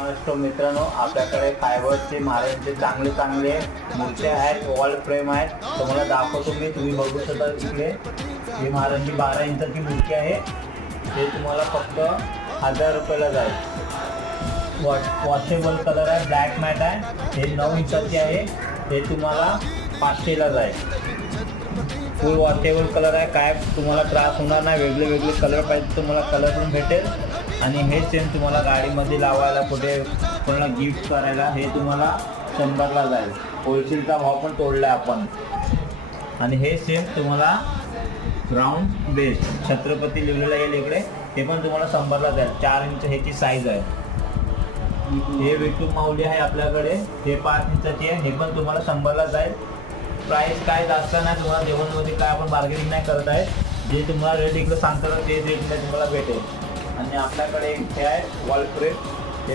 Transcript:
महाराष्ट्र मित्रांनो, आपल्याकडे फायबरचे महाराजांचे चांगले चांगले मूर्त्या आहेत, वॉल फ्रेम आहेत. तुम्हाला दाखवतो मी. तुम्ही बघू शकता इकडे ही महाराजांची 12 इंचाची मूर्ती आहे. ते तुम्हाला फक्त 1000 रुपयाला जाईल. वॉशेबल कलर आहे, ब्लॅक मॅट आहे. हे 9 इंचाची आहे. हे तुम्हाला 500ला जाईल. फुल वॉशेबल कलर आहे. काय तुम्हाला त्रास होणार नाही. वेगळे वेगळे कलर पाहिजे तुम्हाला कलर पण भेटेल. आणि हे सेम तुम्हाला गाडीमध्ये लावायला, कुठे कोणाला गिफ्ट करायला, हे तुम्हाला 100ला जाईल. होलसेलचा भाव पण तोडला आपण. आणि हे सेम तुम्हाला राऊंड बेस छत्रपती लिहिलेलं येईल इकडे. हे पण तुम्हाला 100ला जाईल. 4 इंच ह्याची साईज आहे. हे विठू माऊली आहे आपल्याकडे. हे 5 इंचाची आहे. हे पण तुम्हाला 100ला जाईल. प्राईस काय जास्त नाही. तुम्हाला जेवणमध्ये काय आपण बार्गेनिंग नाही करत आहे. जे तुम्हाला रेट इकडे सांगतात तेच रेटमध्ये तुम्हाला भेटेल. आणि आपल्याकडे हे आहे वॉल फ्रेम. हे